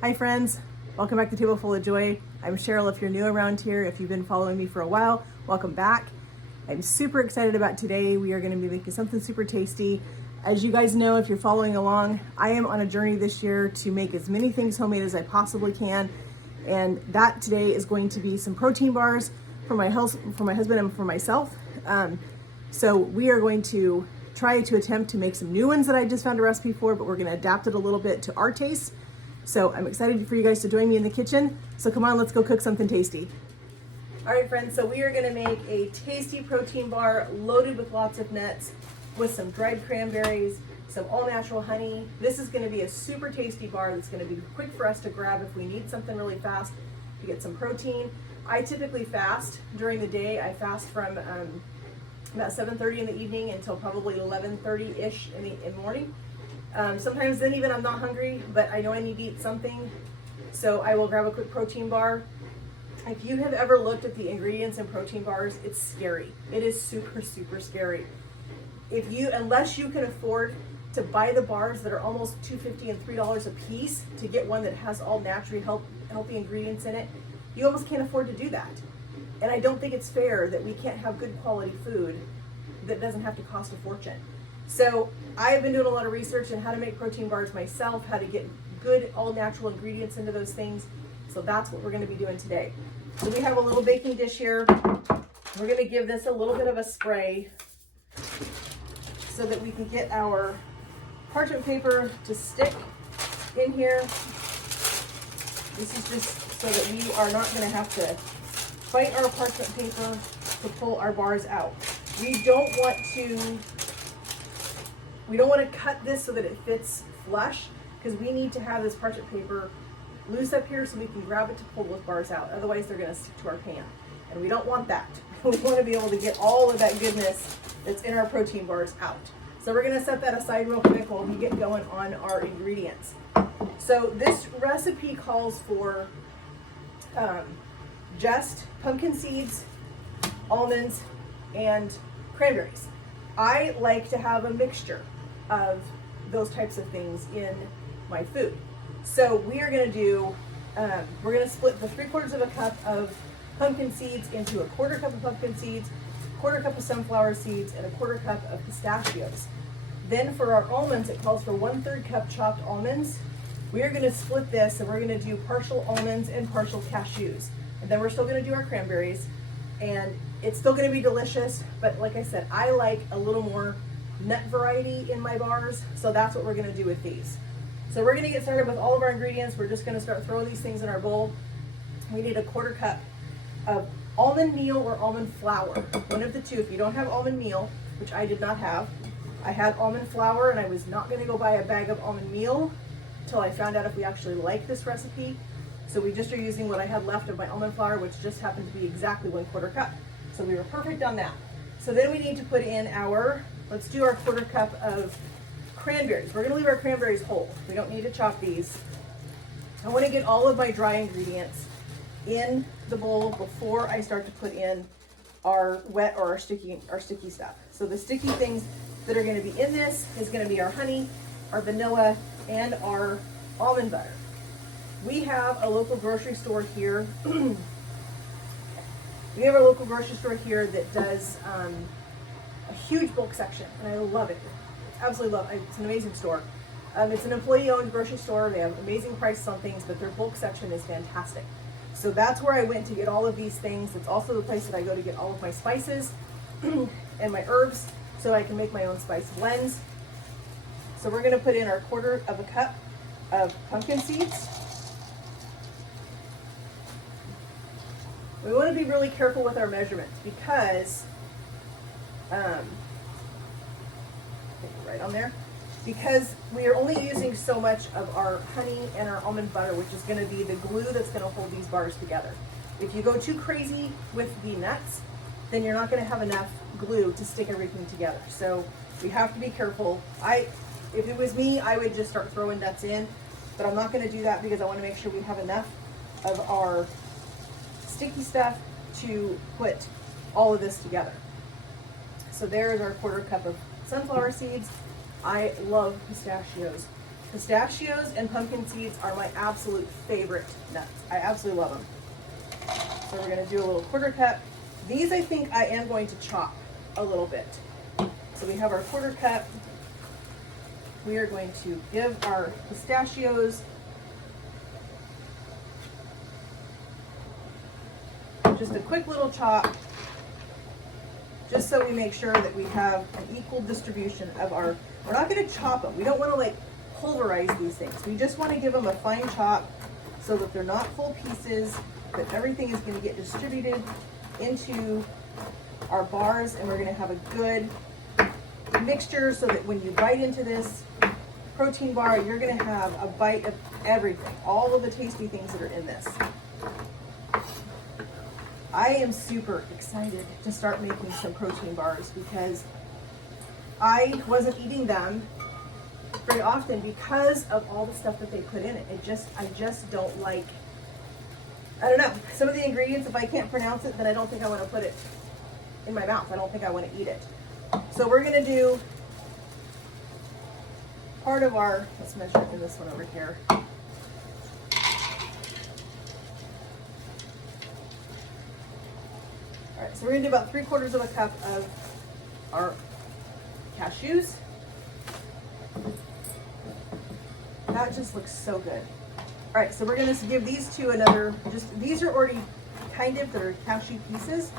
Hi friends, welcome back to Table Full of Joy. I'm Cheryl. If you're new around here, if you've been following me for a while, welcome back. I'm super excited about today. We are going to be making something super tasty. As you guys know, if you're following along, I am on a journey this year to make as many things homemade as I possibly can. And that today is going to be some protein bars for my husband and for myself. So we are going to try to attempt to make some new ones that I just found a recipe for, but we're going to adapt it a little bit to our taste. So I'm excited for you guys to join me in the kitchen. So come on, let's go cook something tasty. All right, friends, so we are gonna make a tasty protein bar loaded with lots of nuts, with some dried cranberries, some all-natural honey. This is gonna be a super tasty bar that's gonna be quick for us to grab if we need something really fast to get some protein. I typically fast during the day. I fast from about 7:30 in the evening until probably 11:30-ish in the morning. Sometimes then even I'm not hungry, but I know I need to eat something, so I will grab a quick protein bar. If you have ever looked at the ingredients in protein bars, it's scary. It is super, super scary. Unless you can afford to buy the bars that are almost $2.50 and $3 a piece to get one that has all naturally healthy ingredients in it, you almost can't afford to do that. And I don't think it's fair that we can't have good quality food that doesn't have to cost a fortune. So I've been doing a lot of research on how to make protein bars myself, how to get good all natural ingredients into those things. So that's what we're going to be doing today. So we have a little baking dish here. We're going to give this a little bit of a spray so that we can get our parchment paper to stick in here. This is just so that we are not going to have to bite our parchment paper to pull our bars out. We don't want to cut this so that it fits flush, because we need to have this parchment paper loose up here so we can grab it to pull those bars out. Otherwise they're going to stick to our pan, and we don't want that. We want to be able to get all of that goodness that's in our protein bars out. So we're going to set that aside real quick while we get going on our ingredients. So this recipe calls for just pumpkin seeds, almonds, and cranberries. I like to have a mixture of those types of things in my food. So we are going to do, we're going to split the 3/4 of a cup of pumpkin seeds into a 1/4 cup of pumpkin seeds, 1/4 cup of sunflower seeds, and a 1/4 cup of pistachios. Then for our almonds, it calls for 1/3 cup chopped almonds. We are going to split this, and we're going to do partial almonds and partial cashews. And then we're still going to do our cranberries, and it's still going to be delicious, but like I said, I like a little more nut variety in my bars, so that's what we're going to do with these. So we're going to get started with all of our ingredients. We're just going to start throwing these things in our bowl. We need a 1/4 cup of almond meal or almond flour, one of the two. If you don't have almond meal, which I did not have, I had almond flour, and I was not going to go buy a bag of almond meal until I found out if we actually like this recipe. So we just are using what I had left of my almond flour, which just happened to be exactly 1/4 cup. So we were perfect on that. So then we need to put in let's do our 1/4 cup of cranberries. We're going to leave our cranberries whole. We don't need to chop these. I want to get all of my dry ingredients in the bowl before I start to put in our wet or our sticky stuff. So the sticky things that are going to be in this is going to be our honey, our vanilla, and our almond butter. We have a local grocery store here. We have a local grocery store here that does a huge bulk section, and I love it. Absolutely love it. It's an amazing store. It's an employee-owned grocery store. They have amazing prices on things, but their bulk section is fantastic. So that's where I went to get all of these things. It's also the place that I go to get all of my spices and my herbs so I can make my own spice blends. So we're going to put in our 1/4 of a cup of pumpkin seeds. We want to be really careful with our measurements because, right on there, because we are only using so much of our honey and our almond butter, which is going to be the glue that's going to hold these bars together. If you go too crazy with the nuts, then you're not going to have enough glue to stick everything together. So we have to be careful. If it was me, I would just start throwing nuts in, but I'm not going to do that because I want to make sure we have enough of our sticky stuff to put all of this together. So there's our 1/4 cup of sunflower seeds. I love pistachios. Pistachios and pumpkin seeds are my absolute favorite nuts. I absolutely love them. So we're going to do a little 1/4 cup. These I think I am going to chop a little bit. So we have our 1/4 cup. We are going to give our pistachios just a quick little chop, just so we make sure that we have an equal distribution of our, we're not going to chop them. We don't want to like pulverize these things. We just want to give them a fine chop so that they're not full pieces, but everything is going to get distributed into our bars, and we're going to have a good mixture so that when you bite into this protein bar, you're going to have a bite of everything, all of the tasty things that are in this. I am super excited to start making some protein bars because I wasn't eating them very often because of all the stuff that they put in it. I just don't like, I don't know, some of the ingredients, if I can't pronounce it, then I don't think I want to put it in my mouth. I don't think I want to eat it. So we're going to do part of our, let's measure it in this one over here. All right, so we're going to do about 3/4 of a cup of our cashews. That just looks so good. All right, so we're going to give these two another, these are already they're cashew pieces,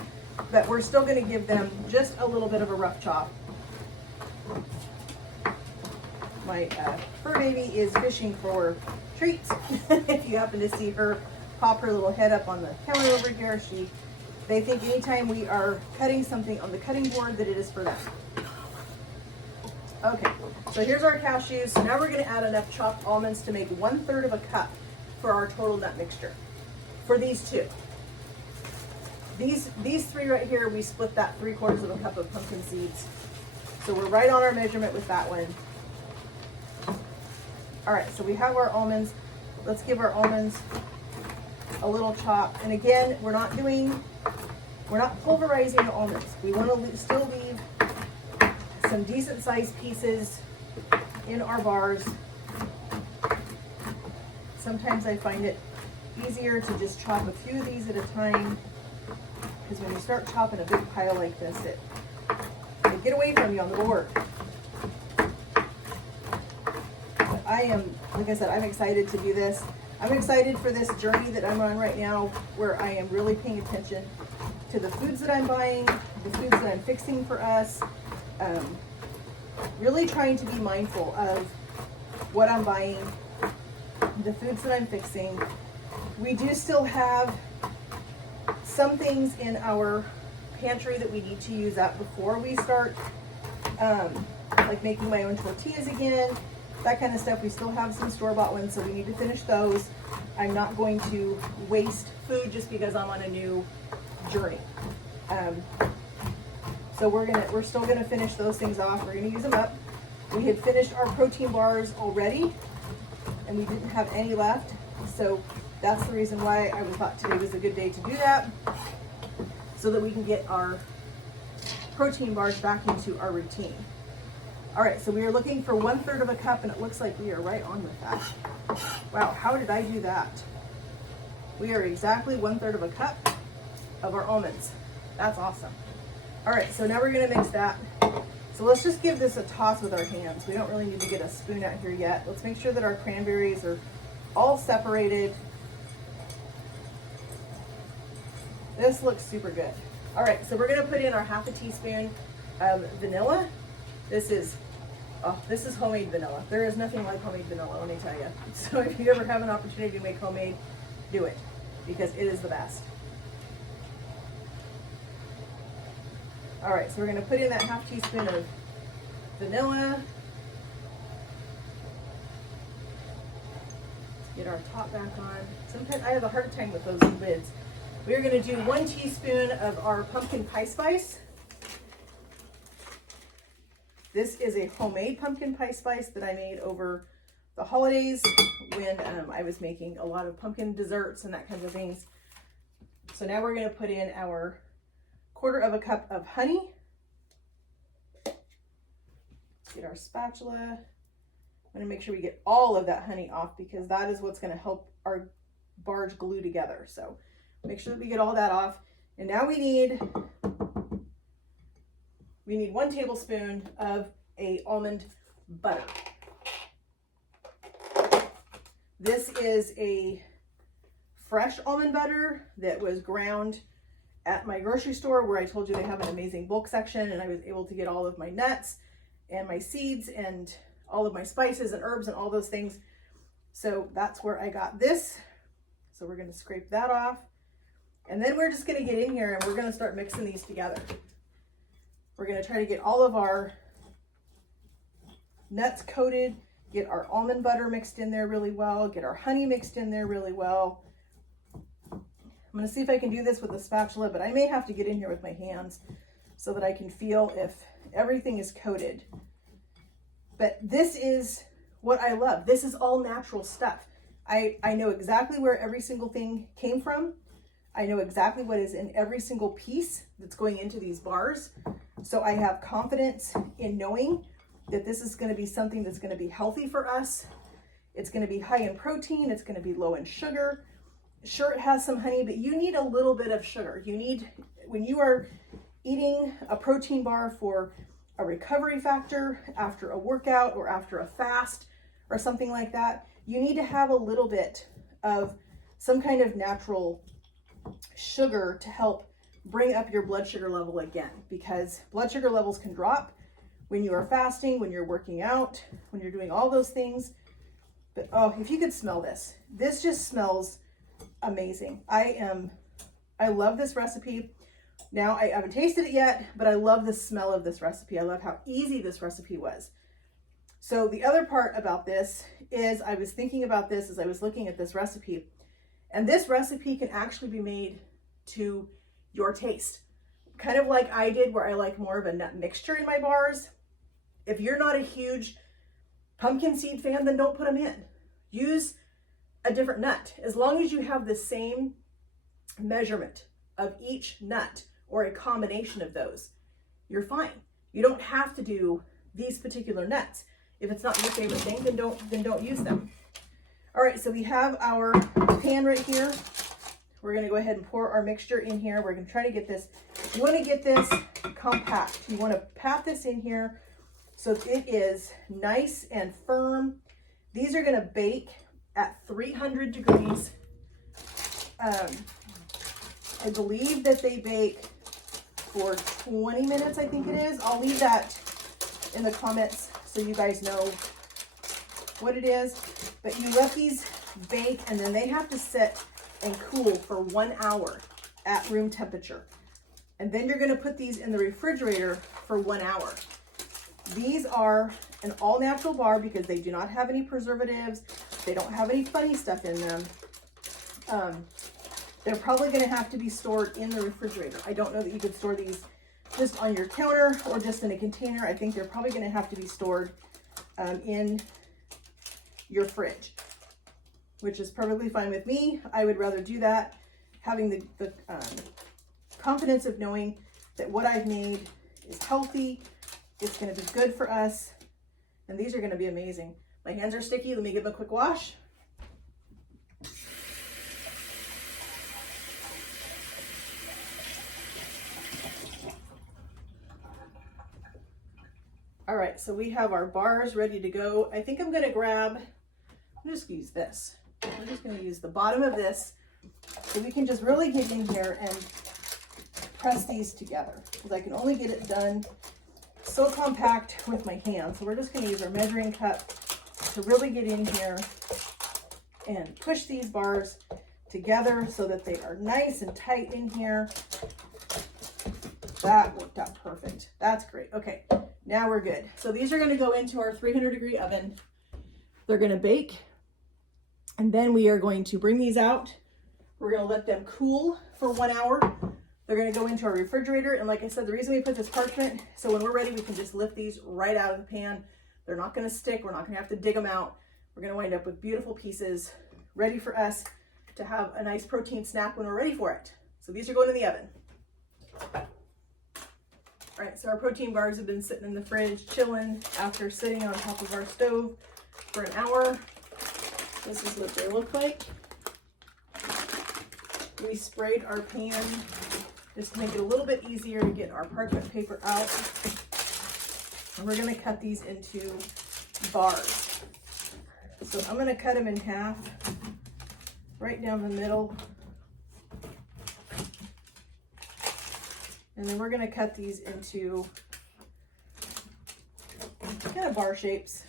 but we're still going to give them just a little bit of a rough chop. My fur baby is fishing for treats. If you happen to see her pop her little head up on the counter over here, they think anytime we are cutting something on the cutting board that it is for them. Okay, so here's our cashews. So now we're going to add enough chopped almonds to make 1/3 of a cup for our total nut mixture. For these two. These three right here, we split that 3/4 of a cup of pumpkin seeds. So we're right on our measurement with that one. All right, so we have our almonds. Let's give our almonds a little chop. And again, we're not pulverizing the almonds. We want to still leave some decent sized pieces in our bars. Sometimes I find it easier to just chop a few of these at a time, because when you start chopping a big pile like this, they get away from you on the board. But I am, like I said, I'm excited to do this. I'm excited for this journey that I'm on right now, where I am really paying attention to the foods that I'm buying, the foods that I'm fixing for us, really trying to be mindful of what I'm buying, the foods that I'm fixing. We do still have some things in our pantry that we need to use up before we start, like making my own tortillas again, that kind of stuff. We still have some store-bought ones, so we need to finish those. I'm not going to waste food just because I'm on a new journey. So we're still gonna finish those things off. We're gonna use them up. We had finished our protein bars already, and we didn't have any left. So that's the reason why I thought today was a good day to do that, so that we can get our protein bars back into our routine. All right, so we are looking for 1/3 of a cup, and it looks like we are right on with that. Wow, how did I do that? We are exactly 1/3 of a cup of our almonds. That's awesome. All right, so now we're gonna mix that. So let's just give this a toss with our hands. We don't really need to get a spoon out here yet. Let's make sure that our cranberries are all separated. This looks super good. All right, so we're gonna put in our 1/2 teaspoon of vanilla. This is homemade vanilla. There is nothing like homemade vanilla, let me tell you. So if you ever have an opportunity to make homemade, do it, because it is the best. All right, so we're gonna put in that 1/2 teaspoon of vanilla. Get our top back on. Sometimes I have a hard time with those lids. We're gonna do 1 teaspoon of our pumpkin pie spice. This is a homemade pumpkin pie spice that I made over the holidays when I was making a lot of pumpkin desserts and that kind of things. So now we're gonna put in our 1/4 of a cup of honey. Get our spatula, I'm gonna make sure we get all of that honey off because that is what's gonna help our bars glue together. So make sure that we get all that off. And now we need 1 tablespoon of a almond butter. This is a fresh almond butter that was ground at my grocery store, where I told you they have an amazing bulk section, and I was able to get all of my nuts and my seeds and all of my spices and herbs and all those things. So that's where I got this. So we're going to scrape that off, and then we're just going to get in here and we're going to start mixing these together. We're going to try to get all of our nuts coated, get our almond butter mixed in there really well, get our honey mixed in there really well. I'm going to see if I can do this with a spatula, but I may have to get in here with my hands so that I can feel if everything is coated. But this is what I love. This is all natural stuff. I know exactly where every single thing came from. I know exactly what is in every single piece that's going into these bars. So I have confidence in knowing that this is going to be something that's going to be healthy for us. It's going to be high in protein. It's going to be low in sugar. Sure, it has some honey, but you need a little bit of sugar. You need, when you are eating a protein bar for a recovery factor after a workout or after a fast or something like that, you need to have a little bit of some kind of natural sugar to help bring up your blood sugar level again, because blood sugar levels can drop when you are fasting, when you're working out, when you're doing all those things. But oh, if you could smell this, this just smells amazing. I love this recipe. Now I haven't tasted it yet, but I love the smell of this recipe. I love how easy this recipe was. So the other part about this is I was thinking about this as I was looking at this recipe, and this recipe can actually be made to your taste. Kind of like I did, where I like more of a nut mixture in my bars. If you're not a huge pumpkin seed fan, then don't put them in. Use a different nut. As long as you have the same measurement of each nut or a combination of those, you're fine. You don't have to do these particular nuts. If it's not your favorite thing, then don't use them. All right, so we have our pan right here. We're gonna go ahead and pour our mixture in here. We're gonna try to get this, you wanna get this compact. You wanna pat this in here so it is nice and firm. These are gonna bake at 300 degrees. I believe that they bake for 20 minutes, I think it is. I'll leave that in the comments so you guys know what it is. But you let these bake, and then they have to sit and cool for 1 hour at room temperature. And then you're gonna put these in the refrigerator for 1 hour. These are an all natural bar because they do not have any preservatives. They don't have any funny stuff in them. They're probably gonna have to be stored in the refrigerator. I don't know that you could store these just on your counter or just in a container. I think they're probably gonna have to be stored in your fridge, which is perfectly fine with me. I would rather do that, having the confidence of knowing that what I've made is healthy, it's gonna be good for us, and these are gonna be amazing. My hands are sticky, let me give them a quick wash. All right, so we have our bars ready to go. I think I'm gonna just use this. I'm just gonna use the bottom of this so we can just really get in here and press these together, because I can only get it done so compact with my hands. So we're just gonna use our measuring cup to really get in here and push these bars together so that they are nice and tight in here. That worked out perfect. That's great. Okay, now we're good. So these are gonna go into our 300-degree oven. They're gonna bake, and then we are going to bring these out. We're gonna let them cool for 1 hour. They're gonna go into our refrigerator, and like I said, the reason we put this parchment, so when we're ready, we can just lift these right out of the pan. They're not gonna stick. We're not gonna have to dig them out. We're gonna wind up with beautiful pieces ready for us to have a nice protein snack when we're ready for it. So these are going in the oven. All right, so our protein bars have been sitting in the fridge, chilling after sitting on top of our stove for an hour. This is what they look like. We sprayed our pan just to make it a little bit easier to get our parchment paper out. And we're gonna cut these into bars. So I'm gonna cut them in half, right down the middle. And then we're gonna cut these into kind of bar shapes.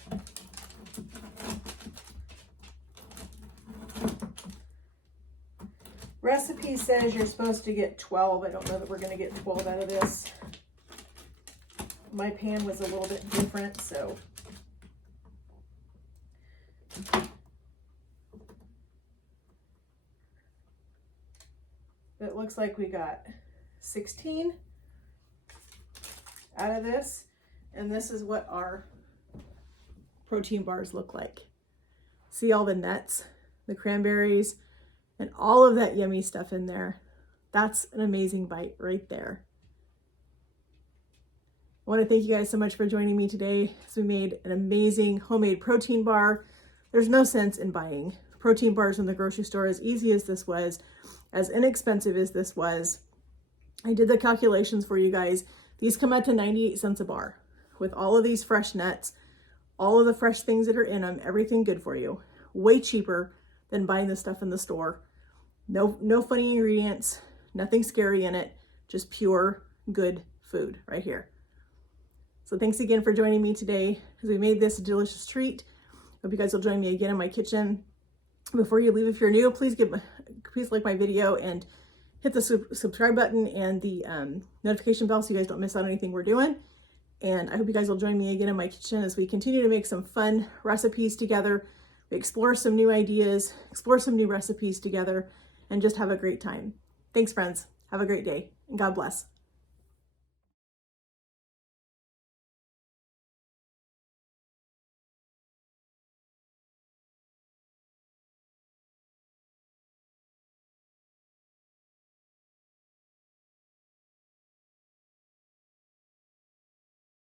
Recipe says you're supposed to get 12. I don't know that we're gonna get 12 out of this. My pan was a little bit different, so. It looks like we got 16 out of this, and this is what our protein bars look like. See all the nuts, the cranberries, and all of that yummy stuff in there. That's an amazing bite right there. I want to thank you guys so much for joining me today as we made an amazing homemade protein bar. There's no sense in buying protein bars in the grocery store. As easy as this was, as inexpensive as this was, I did the calculations for you guys. These come out to 98 cents a bar with all of these fresh nuts, all of the fresh things that are in them, everything good for you. Way cheaper than buying this stuff in the store. No funny ingredients, nothing scary in it, just pure good food right here. So thanks again for joining me today as we made this a delicious treat. Hope you guys will join me again in my kitchen. Before you leave, if you're new, please like my video and hit the subscribe button and the notification bell so you guys don't miss out on anything we're doing. And I hope you guys will join me again in my kitchen as we continue to make some fun recipes together. We explore some new ideas, explore some new recipes together, and just have a great time. Thanks, friends. Have a great day, and God bless.